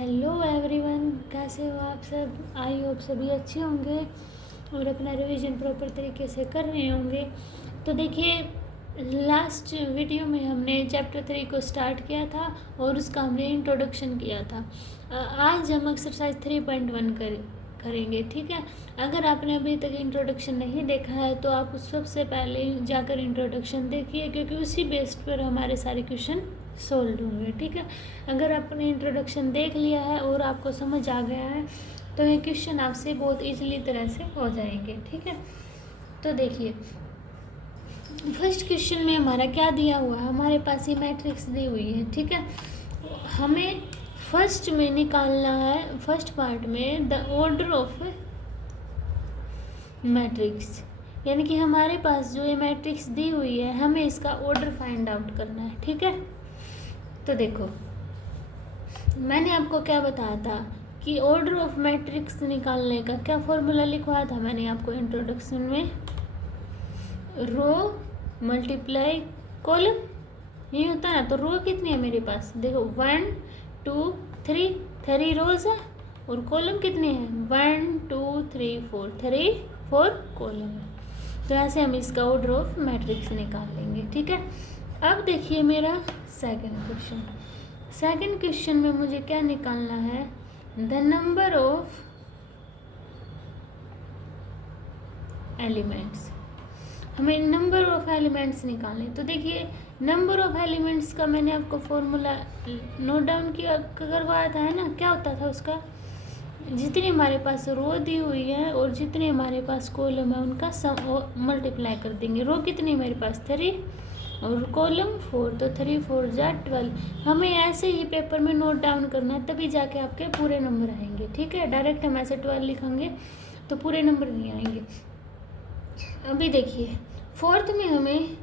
Hello everyone, कैसे हो आप सब। आई होप सभी अच्छे होंगे और अपना रिवीजन प्रॉपर तरीके से कर रहे होंगे। तो देखिए, लास्ट वीडियो में हमने चैप्टर 3 को स्टार्ट किया था और उसका हमने इंट्रोडक्शन किया था। आज हम एक्सरसाइज 3.1 करेंगे, ठीक है। अगर आपने अभी तक इंट्रोडक्शन नहीं देखा है तो आप उस सबसे पहले जाकर इंट्रोडक्शन देखिए, क्योंकि उसी बेस्ड पर हमारे सारे क्वेश्चन सोल्व होंगे, ठीक है। अगर आपने इंट्रोडक्शन देख लिया है और आपको समझ आ गया है तो ये क्वेश्चन आपसे बहुत ईजिली तरह से हो जाएंगे, ठीक है। तो देखिए, फर्स्ट क्वेश्चन में हमारा क्या दिया हुआ है, हमारे पास ये मैट्रिक्स दी हुई है, ठीक है। हमें फर्स्ट में निकालना है, फर्स्ट पार्ट में द ऑर्डर ऑफ मैट्रिक्स, यानी कि हमारे पास जो ये मैट्रिक्स दी हुई है हमें इसका ऑर्डर फाइंड आउट करना है, ठीक है। तो देखो, मैंने आपको क्या बताया था कि ऑर्डर ऑफ मैट्रिक्स निकालने का क्या फॉर्मूला लिखवाया था मैंने आपको इंट्रोडक्शन में, रो मल्टीप्लाई कॉलम, ये होता है ना। तो रो कितनी है मेरे पास, देखो 1 2 3 रोज है और कॉलम कितने हैं 1 2 3 4 कॉलम है। तो ऐसे हम इसका ऑर्डर ऑफ मैट्रिक्स निकाल लेंगे, ठीक है। अब देखिए मेरा सेकंड क्वेश्चन में मुझे क्या निकालना है, द नंबर ऑफ एलिमेंट्स। हमें नंबर ऑफ एलिमेंट्स निकालने। तो देखिए, नंबर ऑफ एलिमेंट्स का मैंने आपको फॉर्मूला नोट डाउन किया करवाया था, है ना। क्या होता था उसका, जितनी हमारे पास रो दी हुई है और जितने हमारे पास कॉलम है उनका सम मल्टीप्लाई कर देंगे। रो कितनी मेरे पास 3 और कॉलम 4, तो 3 4 जा 12। हमें ऐसे ही पेपर में नोट डाउन करना है, तभी जाके आपके पूरे नंबर आएंगे, ठीक है। डायरेक्ट हम ऐसे 12 लिखेंगे तो पूरे नंबर नहीं आएंगे। अभी देखिए, फोर्थ में हमें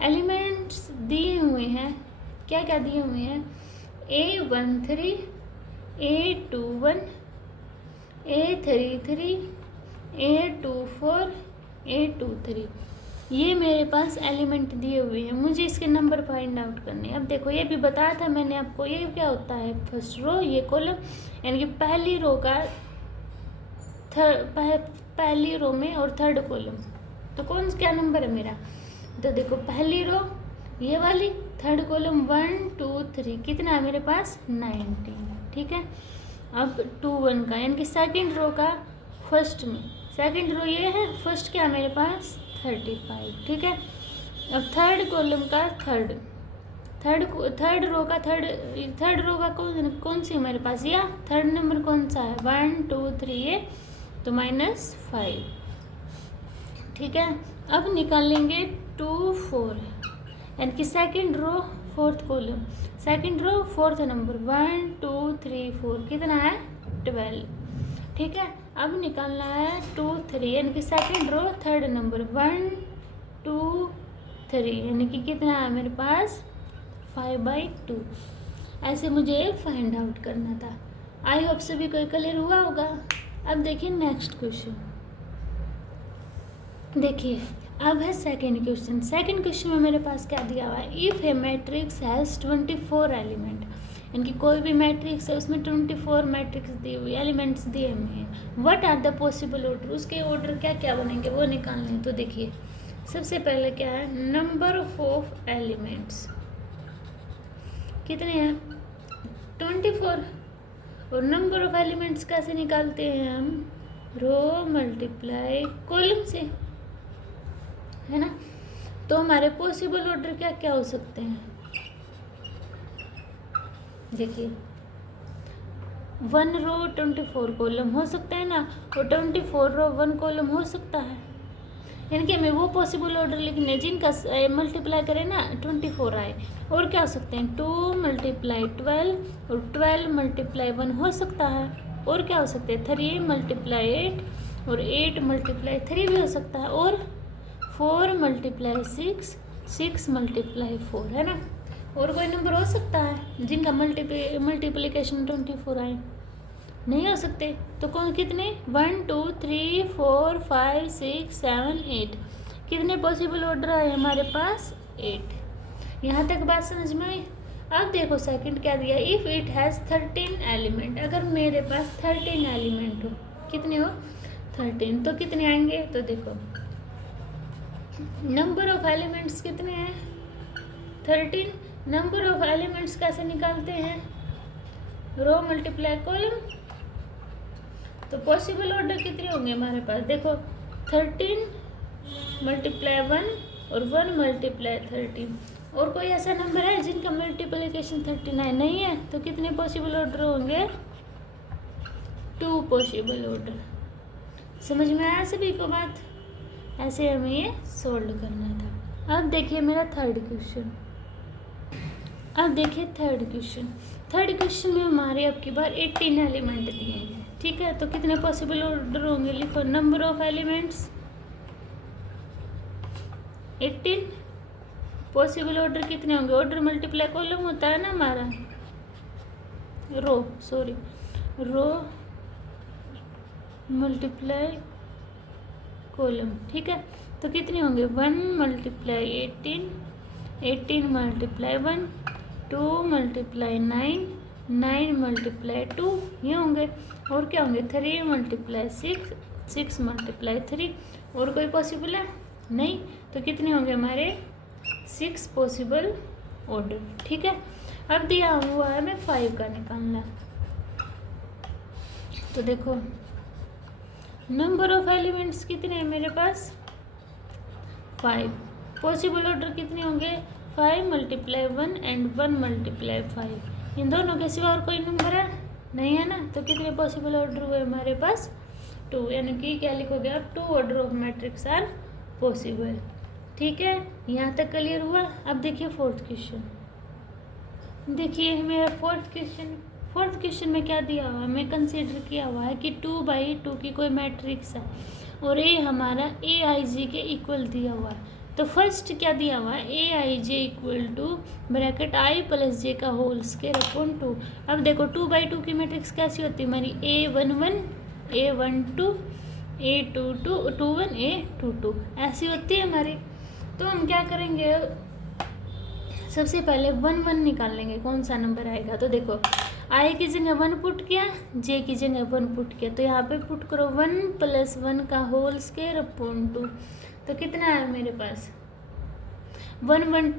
एलिमेंट्स दिए हुए हैं, क्या क्या दिए हुए हैं, A13 A21 A33 A24 A23, ये मेरे पास एलिमेंट दिए हुए हैं। मुझे इसके नंबर फाइंड आउट करने हैं। अब देखो, ये भी बताया था मैंने आपको, ये क्या होता है फर्स्ट रो, ये कॉलम, यानी कि पहली रो का पहली रो में और थर्ड कॉलम, तो कौन क्या नंबर है मेरा। तो देखो, पहली रो ये वाली, थर्ड कॉलम 1 2 3, कितना है मेरे पास 19, ठीक है। अब 2 1 का, यानी कि सेकंड रो का फर्स्ट में, सेकंड रो ये है, फर्स्ट क्या है मेरे पास 35, ठीक है। अब थर्ड कॉलम का थर्ड रो का थर्ड रो का कौन सी मेरे पास, या थर्ड नंबर कौन सा है 1 2 3, ये तो -5, ठीक है। अब निकालेंगे 2 4, यानी कि second row fourth column, second row fourth number 1 2 3 4, कितना है 12, ठीक है। अब निकालना है 2 3, यानी कि सेकंड रो थर्ड नंबर 1 2 3, यानी कि कितना है मेरे पास 5/2। ऐसे मुझे फाइंड आउट करना था। आई होप सभी को क्लियर हुआ होगा। अब देखिए नेक्स्ट क्वेश्चन, देखिए अब है सेकंड क्वेश्चन में मेरे पास क्या दिया हुआ है, if A matrix has 24 element, यानी कि कोई भी मैट्रिक्स है उसमें 24 मैट्रिक्स दी हुई एलिमेंट्स दिए हुए हैं, what are the possible order, उसके ऑर्डर क्या क्या बनेंगे वो निकालने हैं। तो देखिए, सबसे पहले क्या है, नंबर ऑफ एलिमेंट्स कितने हैं 24, और नंबर ऑफ एलिमेंट्स कैसे निकालते हैं हम, रो मल्टीप्लाई कॉलम से, है ना। तो हमारे पॉसिबल ऑर्डर क्या क्या हो सकते हैं, देखिए 1 रो 24 कॉलम हो सकता है ना, और 24 रो 1 कॉलम हो सकता है, यानी कि हमें वो पॉसिबल ऑर्डर लिखने हैं जिनका मल्टीप्लाई करें ना 24 आए। और क्या हो सकते हैं 2 × 12 और 12 × 1 हो सकता है। और क्या हो सकते हैं 3 × 8 और 8 × 3 भी हो सकता है, और 4 × 6 6 × 4, है ना। और कोई नंबर हो सकता है जिनका मल्टीप्लिकेशन 24 आए, नहीं हो सकते। तो कौन कितने 1 2 3 4 5 6 7 8, कितने पॉसिबल ऑर्डर आए हमारे पास 8। यहाँ तक बात समझ में आई। अब देखो सेकंड क्या दिया, इफ़ इट हैज़ 13 एलिमेंट, अगर मेरे पास 13 एलिमेंट हो, कितने हो 13, तो कितने आएंगे, तो देखो नंबर ऑफ एलिमेंट्स कितने हैं 13, नंबर ऑफ एलिमेंट्स कैसे निकालते हैं, रो मल्टीप्लाई कॉलम, तो पॉसिबल ऑर्डर कितने होंगे हमारे पास, देखो 13 मल्टीप्लाई 1 और 1 मल्टीप्लाई 13, और कोई ऐसा नंबर है जिनका मल्टीप्लिकेशन 39 नहीं है, तो कितने पॉसिबल ऑर्डर होंगे, 2 पॉसिबल ऑर्डर। समझ में आया सभी को बात, ऐसे हमें ये सोल्व करना था। अब देखिए मेरा थर्ड क्वेश्चन, अब देखिए थर्ड क्वेश्चन में हमारे अब की बार 18 एलिमेंट दिए हैं, ठीक है, तो कितने पॉसिबल ऑर्डर होंगे, लिखो number of elements 18, possible order कितने होंगे, ऑर्डर मल्टीप्लाई कॉलम होता है ना हमारा, रो मल्टीप्लाई कॉलम, ठीक है, तो कितने होंगे 1 मल्टीप्लाई 18, 18 मल्टीप्लाई 1, 2 मल्टीप्लाई 9, 9 मल्टीप्लाई 2, ये होंगे, और क्या होंगे 3 मल्टीप्लाई 6, 6 मल्टीप्लाई 3, और कोई पॉसिबल है नहीं, तो कितने होंगे हमारे 6 पॉसिबल ऑर्डर, ठीक है। अब दिया हुआ है हमें 5 का निकालना, तो देखो नंबर ऑफ एलिमेंट्स कितने हैं मेरे पास 5, पॉसिबल ऑर्डर कितने होंगे 5 मल्टीप्लाई 1 एंड 1 मल्टीप्लाई 5, इन दोनों के सिवा और कोई नंबर है नहीं है ना, तो कितने पॉसिबल ऑर्डर हुए हमारे पास 2, यानी कि क्या लिखोगे आप 2 order of matrix are possible, ठीक है, यहाँ तक क्लियर हुआ। अब देखिए फोर्थ क्वेश्चन, देखिए मेरा फोर्थ क्वेश्चन में क्या दिया हुआ है, मैं कंसीडर किया हुआ है कि 2/2 की कोई मैट्रिक्स है और ए हमारा AIJ के इक्वल दिया हुआ है, तो फर्स्ट क्या दिया हुआ है AIJ equal to bracket I plus J का होल स्क्वायर अपॉन 2। अब देखो 2/2 की मैट्रिक्स कैसी होती है हमारी, A11 A12 A22 21 A22 ऐसी होती है हमारी। तो हम क्या करेंगे, सबसे पहले 1 1 निकाल लेंगे कौन सा नंबर आएगा, तो देखो I की जगह 1 पुट किया, J की जगह 1 पुट किया, तो यहाँ पे पुट करो 1 + 1 का होल स्क्वायर अपॉन 2, तो कितना है मेरे पास 1 1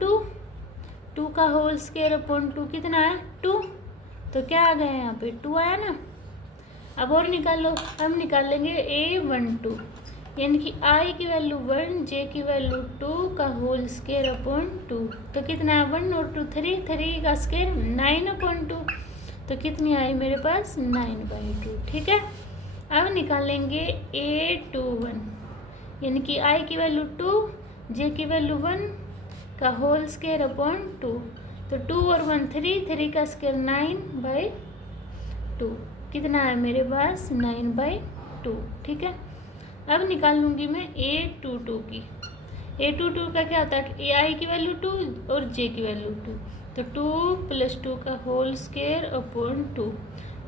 2 का होल स्क्वायर अपॉन 2 कितना है 2, तो क्या आ गया यहाँ पे 2 आया ना। अब और निकाल लो, हम निकाल लेंगे A12 यानी कि I की वैल्यू 1 J की वैल्यू 2 का होल स्क्वायर अपॉन 2, तो कितना है 1 और 2 3 का स्क्वायर 9 अपॉन 2, तो कितनी आई मेरे पास 9/2, ठीक है। अब निकालेंगे A21 यानी कि I की वैल्यू 2 J की वैल्यू 1 का होल स्क्वायर अपॉन 2, तो 2 और 1 3 का स्क्वायर 9/2, कितना है मेरे पास 9/2, ठीक है। अब निकाल लूँगी मैं A22 की, A22 का क्या होता है AI की वैल्यू 2 और J की वैल्यू 2, तो 2 + 2 का होल स्क्वायर अपॉन 2,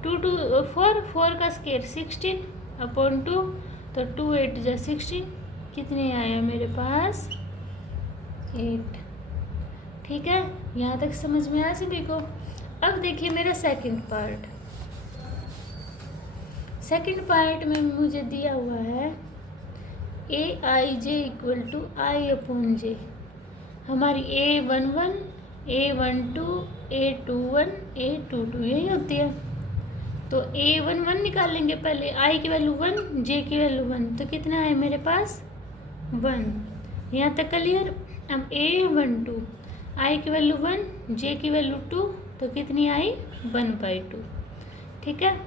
2 2 4 का स्क्वायर 16 अपॉन 2, तो 2 8 जा 16, कितने आया मेरे पास 8, ठीक है। यहाँ तक समझ में आया सभी को। अब देखिए मेरा सेकंड पार्ट में मुझे दिया हुआ है AIJ इक्वल टू I/J, हमारी A11 A12 A21 A22 यही होती है, तो A11 निकाल लेंगे पहले, I की वैल्यू 1 J की वैल्यू 1, तो कितना है मेरे पास 1, यहाँ तक क्लियर। अब A12 I की वैल्यू 1 J की वैल्यू 2, तो कितनी आई 1/2, ठीक है।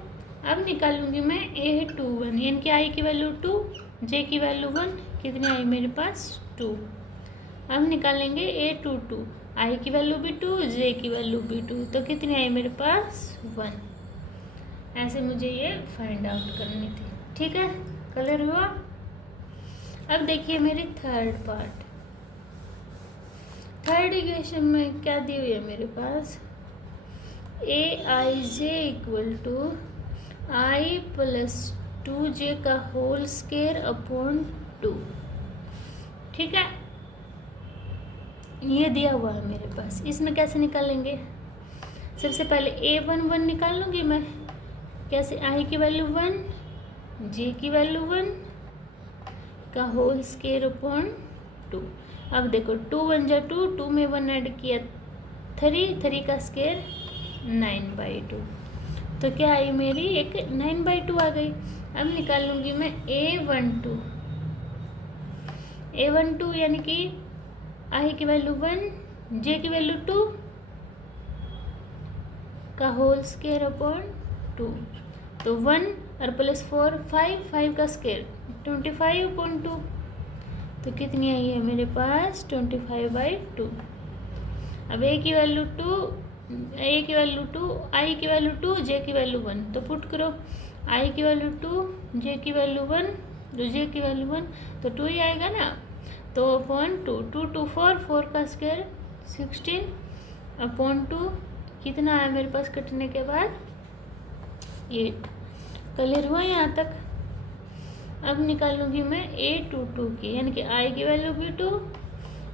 अब निकालूंगी मैं A21 यानी कि I की वैल्यू 2 J की वैल्यू 1, कितनी आई मेरे पास 2। अब निकालेंगे A22 I की वैल्यू भी 2 J की वैल्यू भी 2, तो कितनी आई मेरे पास 1। ऐसे मुझे ये फाइंड आउट करनी थी, ठीक है, क्लियर हुआ। अब देखिए मेरी थर्ड इक्वेशन में क्या दी हुई है मेरे पास, AIJ equal to I + 2J का होल स्क्वायर अपॉन 2, ठीक है, ये दिया हुआ है मेरे पास। इसमें कैसे निकालेंगे, सबसे पहले A11 निकाल लूँगी मैं। कैसे? आई की वैल्यू 1, जे की वैल्यू 1 का होल स्केयर अपॉन 2। अब देखो 2 1 जा 2, 2 में 1 ऐड किया 3, 3 का स्केयर 9/2। तो क्या आई मेरी एक 9/2 आ गई। अब निकाल लूँगी मैं A12। A12 यानी कि आई की वैल्यू 1, जे की वैल्यू 2 का होल स्केयर अपॉन 2। तो 1 और प्लस 4 5, 5 का स्केयर 25/2। तो कितनी आई है मेरे पास 25/2। अब ए की वैल्यू 2, ए की वैल्यू 2, आई की वैल्यू 2, जे की वैल्यू 1। तो पुट करो आई की वैल्यू 2, जे की वैल्यू 1, तो जे की वैल्यू 1 तो 2 ही आएगा ना। तो अपॉन 2, 2 2 4, 4 का स्केयर 16 अपॉन 2 कितना आया मेरे पास कटने के बाद 8। क्लियर हुआ यहाँ तक। अब निकालूंगी मैं A22 की, यानी कि आई की वैल्यू भी 2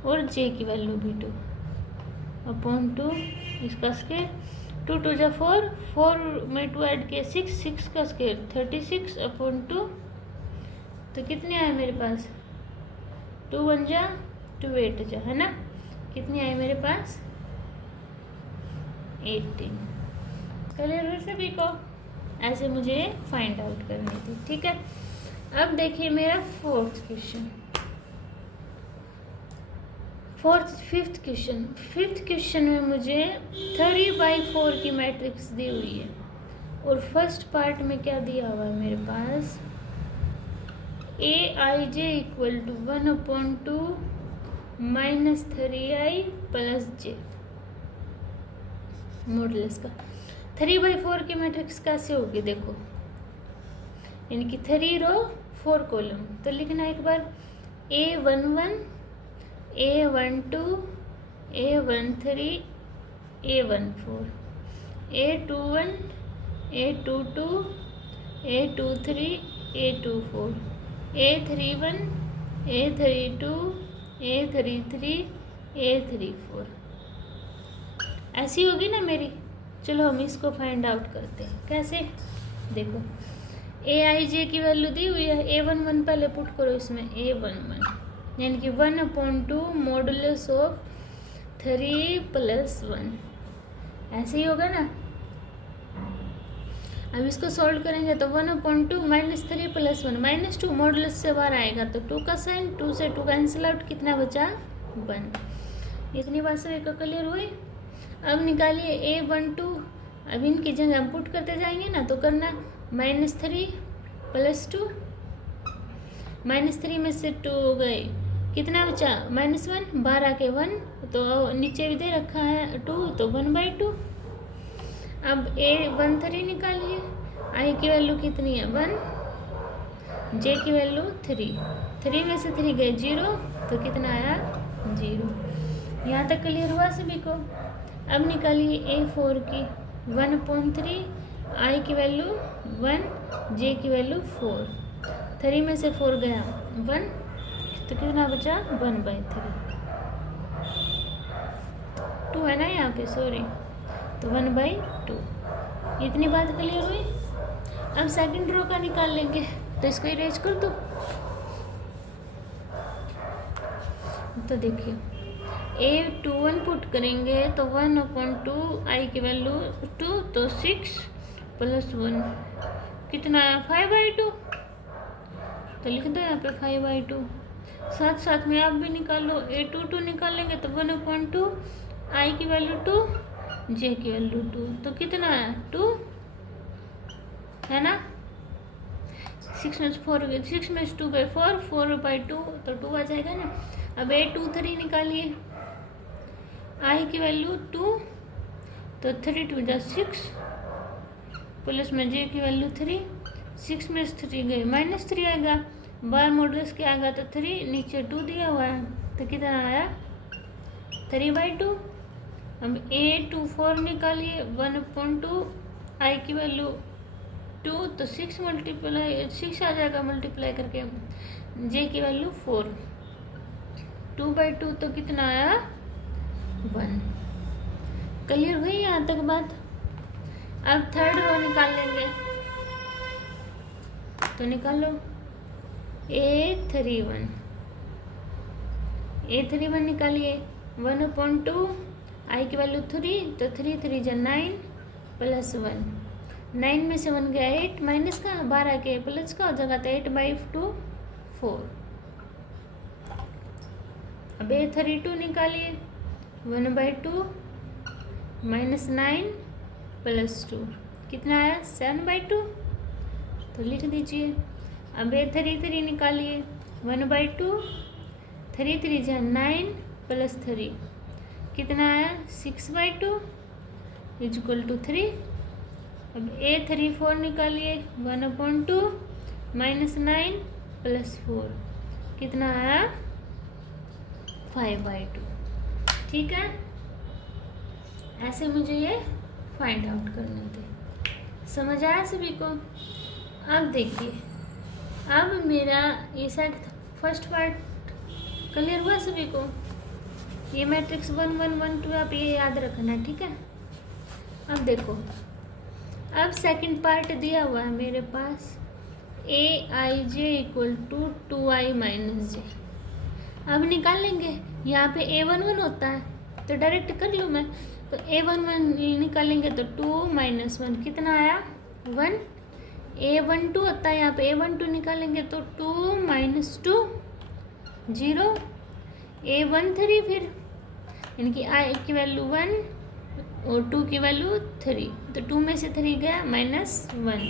और जे की वैल्यू भी 2 अपॉन 2 इसका स्केयर 2 2 जा 4, 4 में 2 ऐड किया 6, 6 का स्केयर 36 अपॉन 2। तो कितने आए मेरे पास 2 1 जा 2 8 जा, है ना। कितनी आई मेरे पास 18। क्लियर हुई सभी को। ऐसे मुझे फाइंड आउट करनी थी, ठीक है। अब देखिए मेरा फिफ्थ क्वेश्चन में मुझे 3/4 की मैट्रिक्स दी हुई है और फर्स्ट पार्ट में क्या दिया हुआ है मेरे पास Aij equal to 1/2 minus 3i plus j modulus का। 3/4 की मैट्रिक्स कैसे होगी देखो, यानी कि 3 रो 4 कॉलम। तो लिखना एक बार A11, A12, A13, A14, A21, A22, A23, A24, A31, A32, A33, A34। ऐसी होगी ना मेरी। चलो हम इसको फाइंड आउट करते हैं। कैसे? देखो Aij की वैल्यू दी हुई है, A11 पहले पुट करो इसमें A11, यानी कि 1/2 मॉडुलस ऑफ 3 + 1। ऐसे ही होगा ना। अब इसको सॉल्व करेंगे तो 1/2 माइनस 3 + 1 -2 मॉडुलस से बाहर आएगा तो 2 का साइन, 2 से 2 कैंसिल आउट, कितना बचा 1। इतनी बात सभी को क्लियर हुई। अब निकालिए A12। अब इनकी जगह हम पुट करते जाएंगे ना तो करना -3 + 2, -3 में से 2 हो गए, कितना बचा -1, 12 के 1 तो नीचे भी दे रखा है 2 तो 1/2। अब A13 निकालिए, आई की वैल्यू कितनी है 1, जे की वैल्यू 3, 3 में से 3 गए 0 तो कितना आया 0। यहाँ तक क्लियर हुआ सभी को। अब निकालिए A4 की 1/3, आई की वैल्यू 1, जे की वैल्यू 4, 3 में से 4 गया 1 तो कितना बचा 1/3। 2 है ना यहाँ पे, सॉरी, तो 1/2। इतनी बात क्लियर हुई। अब सेकंड रो का निकाल लेंगे तो इसको इरेज कर दो। तो देखिए A21 पुट करेंगे तो 1/2 आई की वैल्यू 2 तो 6 + 1 कितना आया 5/2। तो लिख दो यहाँ पे 5/2। साथ साथ में आप भी निकालो, A22 निकालेंगे तो 1/2 आई की वैल्यू 2, जे की वैल्यू 2 तो कितना आया 2, है ना। 6 में 4 गए, 6 में 2 गए 4, 4/2 तो 2 आ जाएगा ना। अब A23 निकालिए, आई की वैल्यू 2 तो 3 2 जा 6 प्लस में जे की वैल्यू 3, 6 में 3 गए -3 आएगा, बार मॉडुलस के आएगा तो 3, नीचे 2 दिया हुआ है तो कितना आया 3/2। अब A24 निकालिए 1/2 आई की वैल्यू 2 तो 6 आ जाएगा मल्टीप्लाई करके, जे की वैल्यू 4, 2/2 तो कितना आया 1। क्लियर हुई यहाँ तक बात? अब थर्ड रो निकाल लेंगे, तो निकाल लो A31 निकालिए 1/2 आई की वैल्यू 3, तो 3 3 जा 9 प्लस 1, 9 में से 1 गया 8 माइनस का, 12 के प्लस का हो जाएगा, तो 8/2 4। अब A32 निकालिए 1/2 माइनस 9 प्लस 2 कितना आया 7/2, तो लिख दीजिए। अब A33 निकालिए 1/2 3 3 जा 9 प्लस 3 कितना आया 6/2 इजक्वल टू 3। अब A34 निकालिए 1/2 माइनस 9 प्लस 4 कितना आया 5/2। ठीक है, ऐसे मुझे ये फाइंड आउट करने थे। समझ आया सभी को? अब देखिए, अब मेरा ये शायद फर्स्ट पार्ट क्लियर हुआ सभी को? ये मैट्रिक्स 1 1 1 2 आप ये याद रखना, ठीक है। अब देखो, अब सेकंड पार्ट दिया हुआ है मेरे पास Aij equal to 2i minus j। अब निकाल लेंगे, यहाँ पे A11 होता है तो डायरेक्ट कर लूँ मैं, तो A11 निकालेंगे तो 2 माइनस 1 कितना आया 1। A12 होता है, यहाँ पे A12 निकालेंगे तो 2 माइनस 2 0। A13 फिर यानी कि i की वैल्यू 1 और 2 की वैल्यू 3, तो 2 में से 3 गया माइनस 1।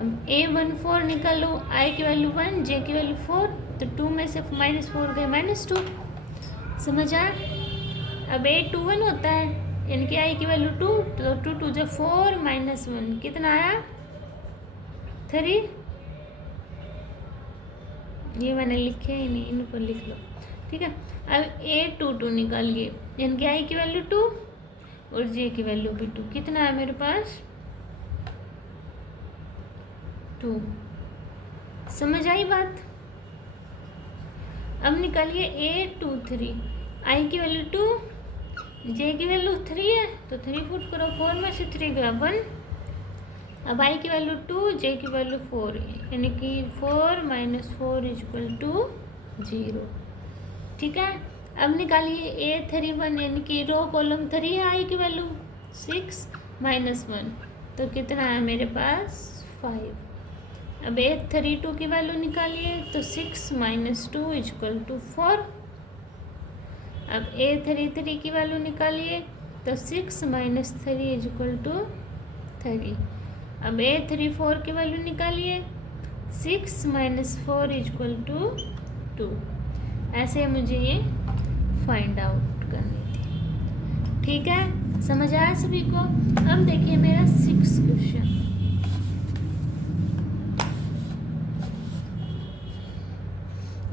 अब A14 निकालो, i की वैल्यू 1 j की वैल्यू 4, तो 2 में से माइनस 4 गए माइनस 2। समझ आया? अब A21 होता है यानी कि i की वैल्यू 2, तो 2 2 जो 4 माइनस 1 कितना आया 3। ये मैंने लिखे ही नहीं, इनको लिख लो, ठीक है। अब A22 निकालिए यानी कि i की वैल्यू 2 और j की वैल्यू भी 2 कितना है मेरे पास 2। समझ आई बात? अब निकालिए A23 i की वैल्यू 2 j की वैल्यू 3 है, तो 3 फुट करो, 4 में से 3 गया 1। अब i की वैल्यू 2 j की वैल्यू 4 यानी कि 4 माइनस 4 इजक्वल टू 0। ठीक है, अब निकालिए A31 यानी कि रो कॉलम 3 है, i की वैल्यू 6 माइनस 1, तो कितना है मेरे पास 5। अब A32 की वैल्यू निकालिए तो 6 माइनस 2 इजक्वल टू 4। अब A33 की वैल्यू निकालिए तो 6 माइनस 3 इजक्वल टू 3। अब A34 की वैल्यू निकालिए 6 माइनस 4 इजक्वल टू 2। ऐसे मुझे ये फाइंड आउट करनी थी, ठीक है। समझ आया सभी को? अब देखिए मेरा 6 क्वेश्चन।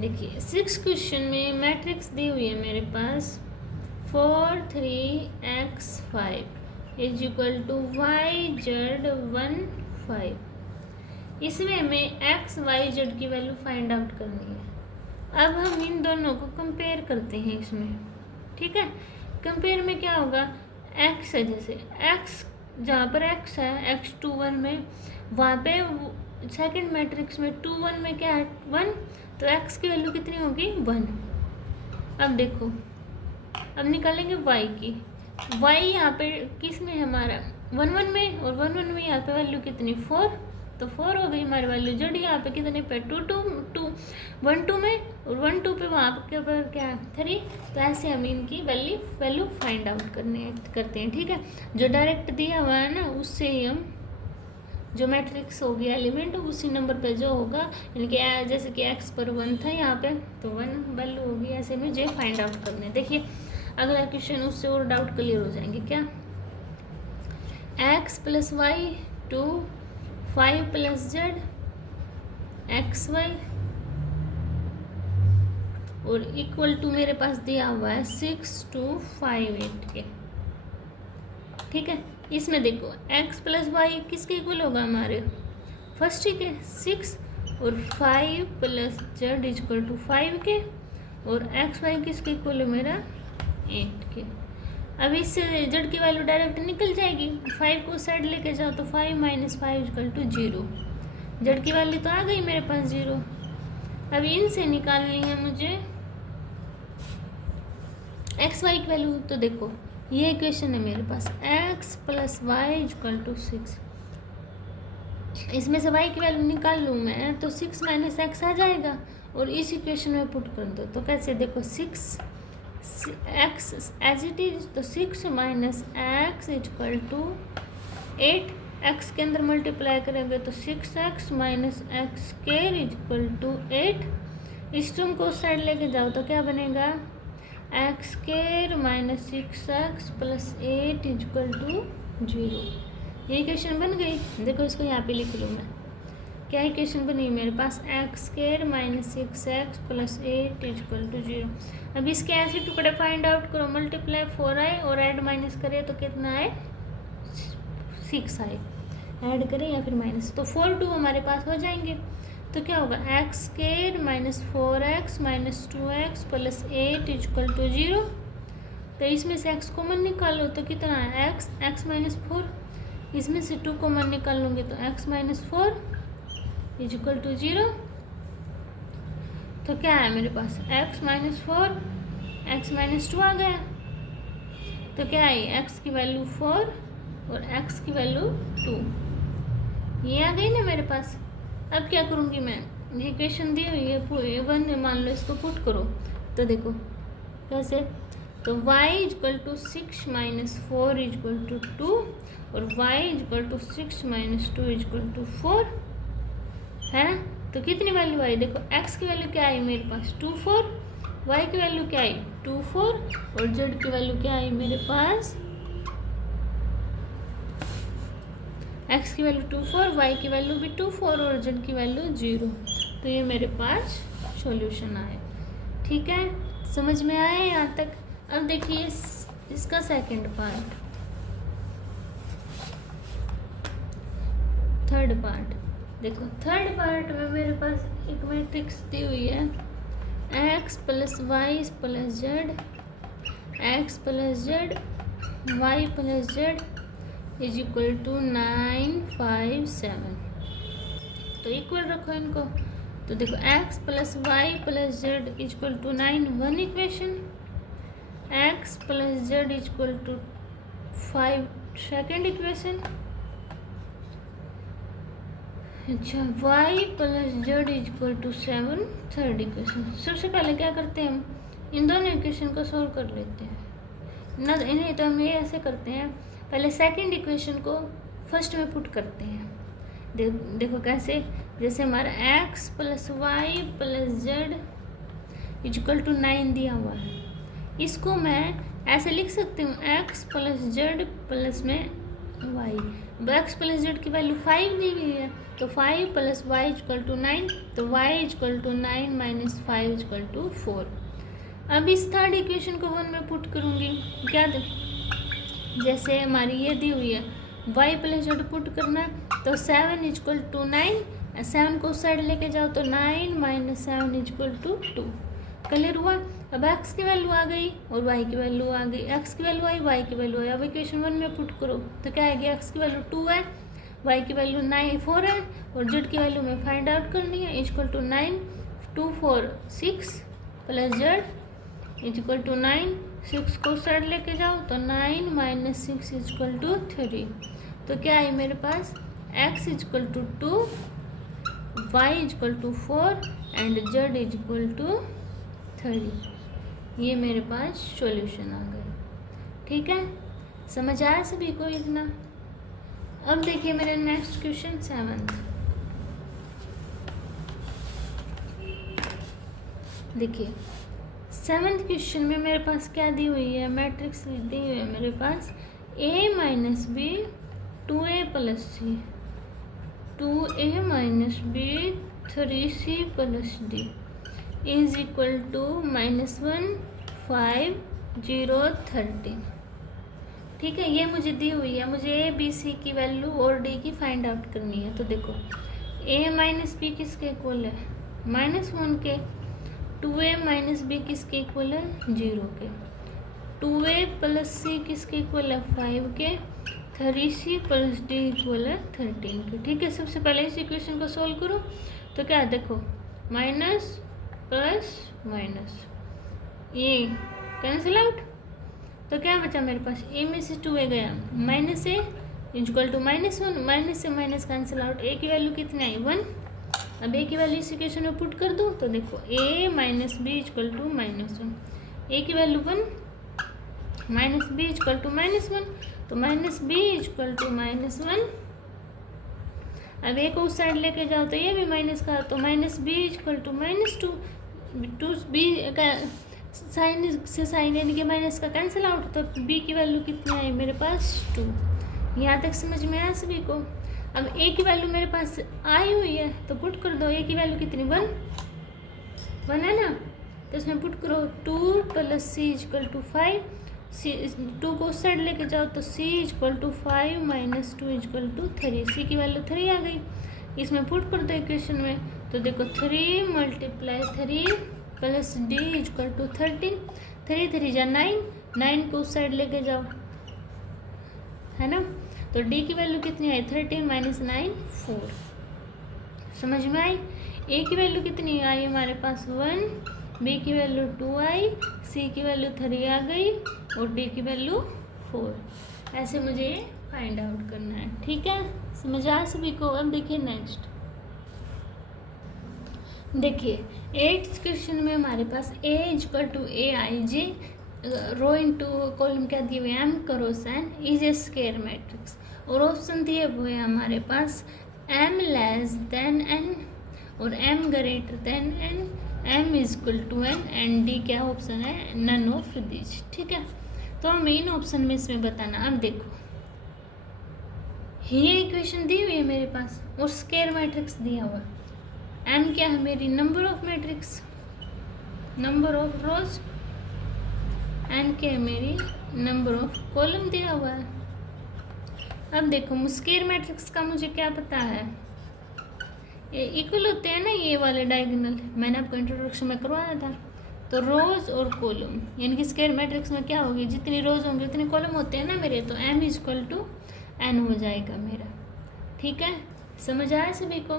देखिए 6 क्वेश्चन में मैट्रिक्स दी हुई है मेरे पास 4 3 x 5 is equal to y z 1 5। इसमें हमें x y z की वैल्यू फाइंड आउट करनी है। अब हम इन दोनों को कंपेयर करते हैं इसमें, ठीक है। कंपेयर में क्या होगा, x है, जैसे x जहाँ पर x है x21 में, वहाँ पे सेकंड मैट्रिक्स में 2 1 में क्या है 1, तो x की वैल्यू कितनी होगी 1। अब देखो, अब निकालेंगे y की। y यहाँ पे किस में है हमारा 1 1 में, और 1 1 में यहाँ पे वैल्यू कितनी 4, तो 4 हो गई हमारी वैल्यू। जड़ यहाँ पे कितने पे 2 2 2 1 2 में, और 1 2 पे वहाँ पे क्या 3। तो ऐसे हम इनकी वैल्यू फाइंड आउट करते हैं, ठीक है। जो डायरेक्ट दिया हुआ है ना, उससे ही हम जो मैट्रिक्स होगी एलिमेंट उसी नंबर पे जो होगा, यानी कि जैसे कि x पर 1 था यहाँ पे, तो 1 वैल्यू होगी। ऐसे मुझे फाइंड आउट करने हैं। देखिए अगला क्वेश्चन, उससे और डाउट क्लियर हो जाएंगे। क्या x plus Y 2 5 plus Z X Y और इक्वल टू मेरे पास दिया हुआ है 6 2 5 8 के, ठीक है। इसमें देखो x प्लस वाई किसके इक्वल होगा हमारे फर्स्ट ही के 6, और 5 प्लस जेड इक्वल टू 5 के, और एक्स वाई किसके इक्वल है मेरा 8 के। अब इससे जेड की वैल्यू डायरेक्ट निकल जाएगी, 5 को साइड लेके जाओ तो 5 माइनस 5 इक्वल टू 0। जेड की वैल्यू तो आ गई मेरे पास 0। अब इनसे निकालनी है मुझे एक्स वाई की वैल्यू। तो देखो ये इक्वेशन है मेरे पास, x plus y equal to 6। इसमें से y की वैल्यू निकाल लूँ मैं तो 6 माइनस एक्स आ जाएगा और इस इक्वेशन में पुट कर दो। तो कैसे, देखो 6 एक्स एज इट इज, तो 6 minus x equal to 8। X के अंदर मल्टीप्लाई करेंगे तो 6x minus x square equal to 8। इस टर्म को उस साइड लेके जाओ तो क्या बनेगा, x square minus 6x plus 8 equal to 0। ये इक्वेशन बन गई। देखो इसको यहाँ पे लिख लूँ मैं, क्या इक्वेशन बनी मेरे पास, x square minus 6x plus 8 equal to 0। अब इसके ऐसे टुकड़े फाइंड आउट करो, मल्टीप्लाई 4 आए और ऐड माइनस करें तो कितना आए, 6 आए। ऐड करें या फिर माइनस, तो 4 2 हमारे पास हो जाएंगे। तो क्या होगा, x square minus 4x minus 2x plus 8 equal to 0। तो इसमें से x कॉमन निकालो तो कितना है, x माइनस 4। इसमें से 2 कॉमन निकाल लूँगी तो x माइनस 4 इक्वल टू 0। तो क्या है मेरे पास, x माइनस 4 x माइनस 2 आ गया। तो क्या है, x की वैल्यू 4 और x की वैल्यू 2, ये आ गई ना मेरे पास। अब क्या करूँगी मैं, इक्वेशन दी हुई है 1 मान लो, इसको पुट करो। तो देखो कैसे, तो y equal to 6 minus 4 equal to 2 और y equal to 6 minus 2 equal to 4 है ना। तो कितनी वैल्यू आई, देखो x की वैल्यू क्या आई मेरे पास 2 4, y की वैल्यू क्या आई 2 4 और z की वैल्यू क्या आई मेरे पास, x की वैल्यू 2 4, y की वैल्यू भी 2 4 और z की वैल्यू 0। तो ये मेरे पास सॉल्यूशन आए। ठीक है, समझ में आया यहाँ तक। अब देखिए इसका सेकंड पार्ट, थर्ड पार्ट। देखो थर्ड पार्ट में मेरे पास एक मैट्रिक्स दी हुई है, x plus y plus Z, x plus z y plus z is equal to 9 5 7। तो इक्वल रखो इनको। तो देखो x plus y plus z equal to 9 one equation, x plus z equal to 5 second equation. अच्छा, y plus z equal to 7 third equation. सबसे पहले क्या करते हैं, हम इन दोनों इक्वेशन को सोल्व कर लेते हैं ना। इन्हें तो हम ये ऐसे करते हैं, पहले सेकंड इक्वेशन को फर्स्ट में पुट करते हैं। देखो कैसे, जैसे हमारा x plus y plus z equal to 9 दिया हुआ है, इसको मैं ऐसे लिख सकती हूँ x प्लस जेड प्लस में वाई। अब x प्लस जेड की वैल्यू 5 दी हुई है, तो 5 प्लस वाई इक्वल टू 9, तो y equal to 9 minus 5 equal to 4। अब इस थर्ड इक्वेशन को 1 में पुट करूँगी। क्या, जैसे हमारी ये दी हुई है y प्लस जेड पुट करना, तो 7 इक्वल टू 9, 7 को उस साइड लेके जाओ तो 9 माइनस 7 इक्वल टू 2। क्लियर हुआ। अब x की वैल्यू आ गई और y की वैल्यू आ गई, x की वैल्यू आई y की वैल्यू आई। अब इक्वेशन 1 में पुट करो तो क्या आएगी, x की वैल्यू 2 है, y की वैल्यू 4 है और z की वैल्यू में फाइंड आउट करनी है। Equal to 9 2 4 6 plus z equal to 9, 6 को साइड लेके जाओ तो 9 माइनस 6 इक्वल टू 3। तो क्या है मेरे पास, x equal to 2, y equal to 4 and z equal to 3। ये मेरे पास सॉल्यूशन आ गए। ठीक है, समझ आया सभी को इतना। अब देखिए मेरा नेक्स्ट क्वेश्चन 7। देखिए 7th क्वेश्चन में मेरे पास क्या दी हुई है, मैट्रिक्स दी हुई है मेरे पास a minus b 2a plus c, 2a minus b 3c plus d is equal to -1 5 0 13। ठीक है, ये मुझे दी हुई है, मुझे ए बी सी की वैल्यू और डी की फाइंड आउट करनी है। तो देखो a माइनस बी किसके इक्वल है, -1 के, 2a माइनस बी किसके इक्वल है 0 के। 2a प्लस सी किसके इक्वल है 5 के, 3c प्लस डी इक्वल है 13 के। ठीक है, सबसे पहले इस इक्वेशन को सोल्व करो तो क्या है, देखो माइनस प्लस माइनस ये कैंसिल आउट, तो क्या बचा मेरे पास, ए में से 2a गया, minus a equal to -1, minus से माइनस कैंसिल आउट, ए की वैल्यू कितनी आई 1। अब ए की वैल्यू इस इक्वेशन में पुट कर दूँ तो देखो a minus b equal to -1, a की value 1 minus b equal to -1, तो माइनस बी इक्वल टू -1। अब ए को उस साइड लेके जाओ तो ये भी माइनस का, तो minus b equal to -2, two b का साइन से साइन यानी कि माइनस का कैंसिल आउट, तो बी की वैल्यू कितनी आई मेरे पास 2। यहाँ तक समझ में आया सभी को। अब ए की वैल्यू मेरे पास आई हुई है तो पुट कर दो, ए की वैल्यू कितनी 1 है ना, तो इसमें पुट करो 2 plus C equal to 5, C 2 को उस साइड लेके जाओ तो C equal to 5 minus 2 equal to 3, C की वैल्यू 3 आ गई, इसमें पुट कर दो इक्वेशन में, तो देखो 3 multiply 3 plus d equal to 13, 3 3 जा 9, 9 को उस साइड लेके जाओ है ना, तो डी की वैल्यू कितनी आई 13 माइनस 9 4। समझ में आई। ए की वैल्यू कितनी आई हमारे पास 1, बी की वैल्यू 2 आई, सी की वैल्यू 3 आ गई और डी की वैल्यू 4। ऐसे मुझे फाइंड आउट करना है। ठीक है, समझ आया सभी को। अब देखिए नेक्स्ट, देखिए 8th क्वेश्चन में हमारे पास a equal to A I J row into column क्या दिए हुए m cross n is a square matrix, और ऑप्शन दिए हुए हैं हमारे पास m लेस देन n और m greater than n, m equal to n and D क्या ऑप्शन है, नन ऑफ दिस। ठीक है, तो हमें इन ऑप्शन में इसमें बताना। अब देखो ये इक्वेशन दी हुई है मेरे पास और स्क्वायर मैट्रिक्स दिया हुआ, m क्या है मेरी number of matrix, number of rose, n क्या है मेरी नंबर ऑफ कॉलम दिया हुआ है। अब देखो स्क्वायर मैट्रिक्स का मुझे क्या पता है, ये इक्वल होते हैं ना ये वाले डायगोनल, मैंने आपको इंट्रोडक्शन में करवाया था। तो रोज और कॉलम यानी कि स्क्वायर मैट्रिक्स में क्या होगी, जितनी रोज होंगे उतने कॉलम होते हैं ना मेरे, तो m इक्वल टू n हो जाएगा मेरा। ठीक है, समझ आया सभी को।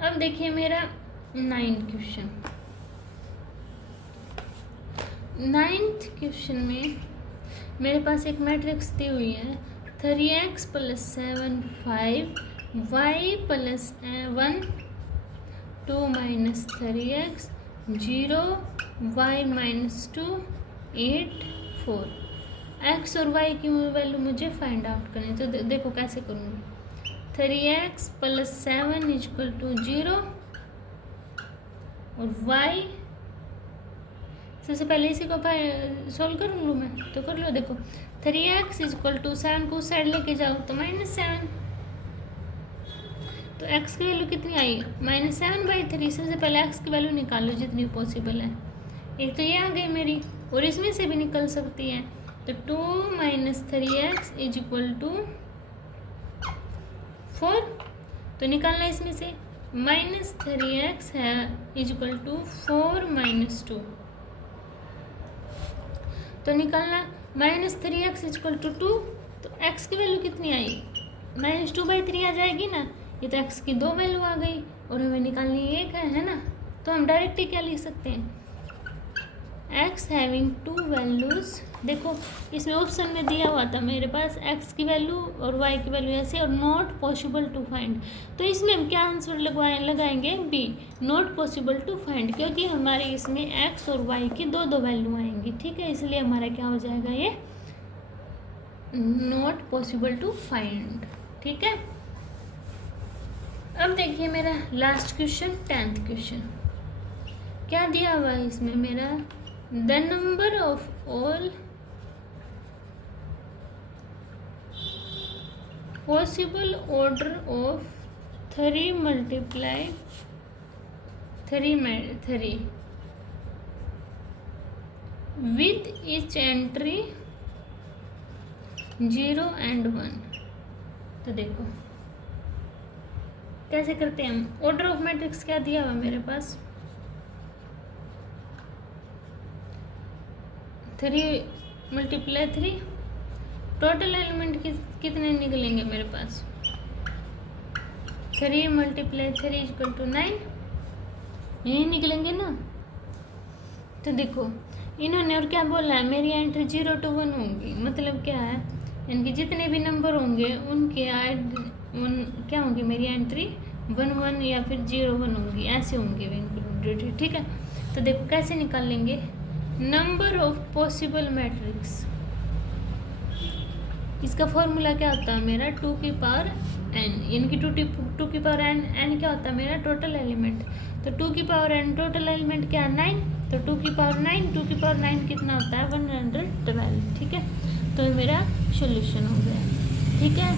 अब देखिए मेरा 9th क्वेश्चन, 9th क्वेश्चन में मेरे पास एक मैट्रिक्स दी हुई है 3x plus 7 5 y plus 1 2 minus 3x 0 y minus 2 8 4। x और y की वैल्यू मुझे फाइंड आउट करनी है, तो देखो कैसे करूँगी। 3x प्लस 7 इक्वल टू 0 और y, सबसे पहले इसी को सोल्व कर लूँ मैं, तो कर लो। देखो 3x इक्वल टू 7 को साइड लेके जाओ तो -7, तो x की वैल्यू कितनी आई -7/3। सबसे पहले x की वैल्यू निकालो जितनी पॉसिबल है, एक तो ये आ गई मेरी और इसमें से भी निकल सकती है, तो 2 minus 3x is equal to 4, तो निकालना इसमें से -3x है इज इक्वल टू 4 माइनस 2, तो निकालना -3x इज इक्वल टू 2, तो x की वैल्यू कितनी आई -2/3 आ जाएगी ना, ये तो x की 2 वैल्यू आ गई और हमें निकालनी एक है ना, तो हम डायरेक्टली क्या लिख सकते हैं, x हैविंग 2 वैल्यूज। देखो इसमें ऑप्शन में दिया हुआ था मेरे पास x की वैल्यू और y की वैल्यू ऐसे और नॉट पॉसिबल टू फाइंड, तो इसमें हम क्या आंसर लगाएंगे b, not possible to find, क्योंकि हमारे इसमें x और y की दो वैल्यू आएंगी। ठीक है, इसलिए हमारा क्या हो जाएगा, ये नॉट पॉसिबल टू फाइंड। ठीक है, अब देखिए मेरा लास्ट क्वेश्चन 10th क्वेश्चन क्या दिया हुआ है इसमें मेरा, the number of all possible order of 3 multiply 3 with each entry 0 and 1। तो देखो कैसे करते हैं हम, ऑर्डर ऑफ मैट्रिक्स क्या दिया हुआ मेरे पास 3 मल्टीप्लाई 3, टोटल एलिमेंट कितने निकलेंगे मेरे पास? 3 × 3 = 9, यही निकलेंगे ना। तो देखो इन्होंने और क्या बोला है, मेरी एंट्री 0 to 1 होंगी, मतलब क्या है, इनके जितने भी नंबर होंगे उनके क्या होंगी, मेरी एंट्री 1 1 या फिर 0 1 होंगी, ऐसे होंगे वे इंक्लूडेड। ठीक है, तो देखो कैसे निकालेंगे, नंबर ऑफ पॉसिबल मैट्रिक्स, इसका फॉर्मूला क्या होता है मेरा 2 की पावर n, यानी कि 2 की पावर n क्या होता है मेरा टोटल एलिमेंट। तो 2 की पावर n टोटल एलिमेंट क्या है 9, तो 2 की पावर 9 कितना होता है 112। ठीक है, तो ये मेरा सोल्यूशन हो गया। ठीक है,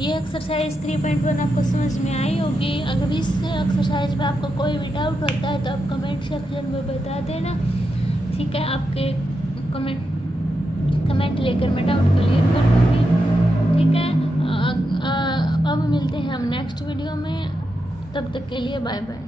ये एक्सरसाइज 3.1 आपको समझ में आई होगी। अगर इस एक्सरसाइज में आपको कोई भी डाउट होता है तो आप कमेंट सेक्शन में बता देना। ठीक है, आपके कमेंट लेकर मैं डाउट क्लियर कर दूँगी। ठीक है, अब मिलते हैं हम नेक्स्ट वीडियो में, तब तक के लिए बाय बाय।